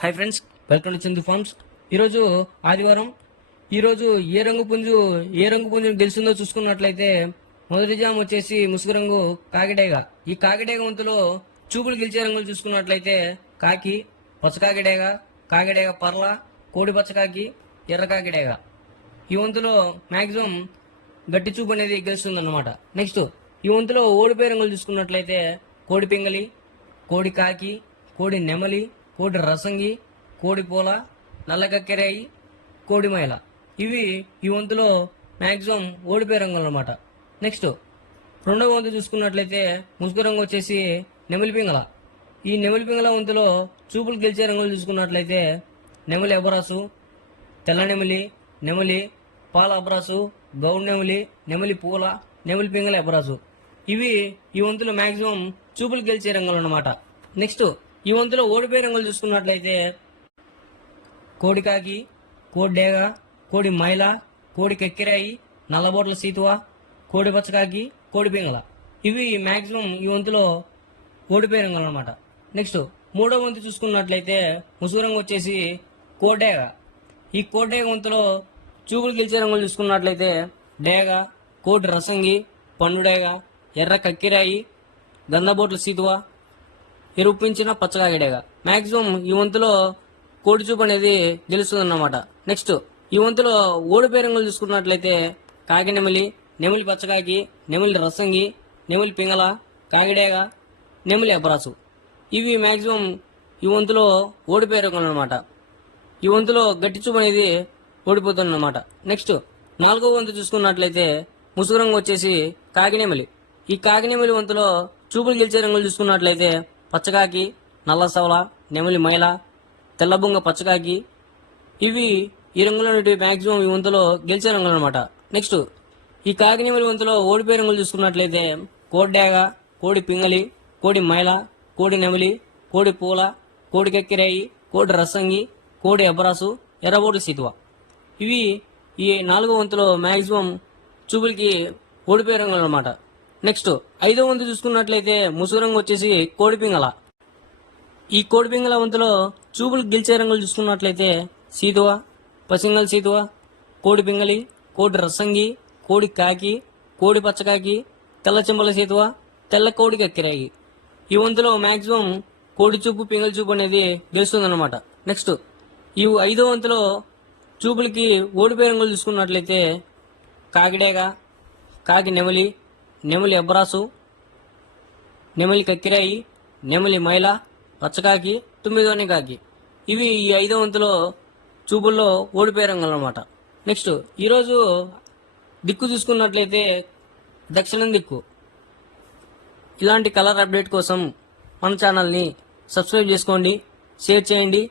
hi friends welcome to Chandu farms ఈరోజు ఆదివారం ఈరోజు ఏ రంగు పుంజు ఏ రంగు పుంజు గెలిచిందో చూసుకున్నట్లయితే మొదటి జామ్ వచ్చేసి ముసుగు రంగు కాకిడేగ ఈ కాకిడేగ వంతులో చూపులు గెలిచే రంగులు చూసుకున్నట్లయితే కాకి పచ్చకాకిడేగ కాకిడేగ పర్ల కోడి పచ్చకాకి ఎర్ర కాకిడేగ ఈ వంతులో మ్యాక్సిమం గట్టి చూపు అనేది గెలుస్తుంది అన్నమాట నెక్స్ట్ ఈ వంతులో ఓడిపోయే రంగులు చూసుకున్నట్లయితే కోడి పింగలి కోడి కాకి కోడి నెమలి కోడి రసంగి కోడిపోల నల్లకక్కెరాయి కోడిమైల ఇవి ఈ వంతులో మ్యాక్సిమం ఓడిపోయే రంగులు అనమాట నెక్స్ట్ రెండవ వంతు చూసుకున్నట్లయితే ముసుగు రంగు వచ్చేసి నెమలి పింగళ ఈ నెమలి పింగళ వంతులో చూపులు గెలిచే రంగులు చూసుకున్నట్లయితే నెమలి అబరాసు తెల్ల నెమలి నెమలి పాల అబరాసు గౌడ్ నెమలి నెమలి పూల నెమలి పింగళ అబరాసు ఇవి ఈ వంతులో మ్యాక్సిమం చూపులు గెలిచే రంగులు అనమాట నెక్స్ట్ ఈ వంతులో ఓడిపోయి రంగులు చూసుకున్నట్లయితే కోడికాకి కోడి డేగ కోడి మైల కోడి కెక్కిరాయి నల్లబోట్ల సీతువ కోడి పచ్చకాకి కోడి పింగళ ఇవి మ్యాక్సిమం ఈ వంతులో ఓడిపోయి రంగులు అనమాట నెక్స్ట్ మూడో వంతు చూసుకున్నట్లయితే ముసుగు వచ్చేసి కోడేగ ఈ కోడేగ వంతులో చూపులు గెలిచే రంగులు చూసుకున్నట్లయితే డేగ కోటి రసంగి పండుడేగ ఎర్ర కక్కిరాయి గంధబోట్ల సీతువా నిరూపించిన పచ్చకాగడేగా మాక్సిమం ఈ వంతులో కోడి చూపు అనేది అన్నమాట నెక్స్ట్ ఈ వంతులో ఓడి పేరంగులు చూసుకున్నట్లయితే కాకి నెమిలి నెమిలి పచ్చకాకి నెమిలి రసంగి నెమిలి పింగళ కాగిడేగ నెమిలి అపరాసు ఇవి మాక్సిమం ఈ వంతులో ఓడి పేరంగులు అనమాట ఈ వంతులో గట్టి చూపు అనేది ఓడిపోతుందన్నమాట నెక్స్ట్ నాలుగో వంతు చూసుకున్నట్లయితే ముసుగు రంగు వచ్చేసి కాకినెమిలి ఈ కాకినెమిలి వంతులో చూపులు గెలిచే రంగులు చూసుకున్నట్లయితే పచ్చకాకి నల్లసవల నెమలి మైల తెల్లబుంగ పచ్చకాకి ఇవి ఈ రంగులో మ్యాక్సిమం ఈ వంతులో గెలిచే రంగులు అనమాట నెక్స్ట్ ఈ నెమలి వంతులో ఓడిపోయే రంగులు చూసుకున్నట్లయితే కోడ్డాగ కోడి పింగలి కోడి మైల కోడి నెమలి కోడి పూల కోడి కక్కిరాయి కోడి రసంగి కోడి అబ్బరాసు ఎర్రబోటి సీతువ ఇవి ఈ నాలుగో వంతులో మ్యాక్సిమం చూపులకి ఓడిపోయే రంగులు అనమాట నెక్స్ట్ ఐదో వంతు చూసుకున్నట్లయితే ముసుగురంగు వచ్చేసి కోడిపింగల ఈ కోడిపింగల వంతులో చూపులు గెలిచే రంగులు చూసుకున్నట్లయితే సీతువ పసింగల్ సీతువ కోడి కోడి రసంగి కోడి కాకి కోడి పచ్చకాకి తెల్ల చెంబల సీతువ తెల్ల కోడి కక్కిరాయి ఈ వంతులో మ్యాక్సిమం కోడి చూపు పింగళి చూపు అనేది గెలుస్తుందన్నమాట నెక్స్ట్ ఈ ఐదో వంతులో చూపులకి ఓడిపోయే రంగులు చూసుకున్నట్లయితే కాకిడేగ కాకి నెమలి నెమలి ఎబ్రాసు నెమలి కక్కిరాయి నెమలి మైల పచ్చకాకి తొమ్మిదోని కాకి ఇవి ఈ ఐదో వంతులో చూపుల్లో ఓడిపోయారంగలమాట నెక్స్ట్ ఈరోజు దిక్కు చూసుకున్నట్లయితే దక్షిణం దిక్కు ఇలాంటి కలర్ అప్డేట్ కోసం మన ఛానల్ని సబ్స్క్రైబ్ చేసుకోండి షేర్ చేయండి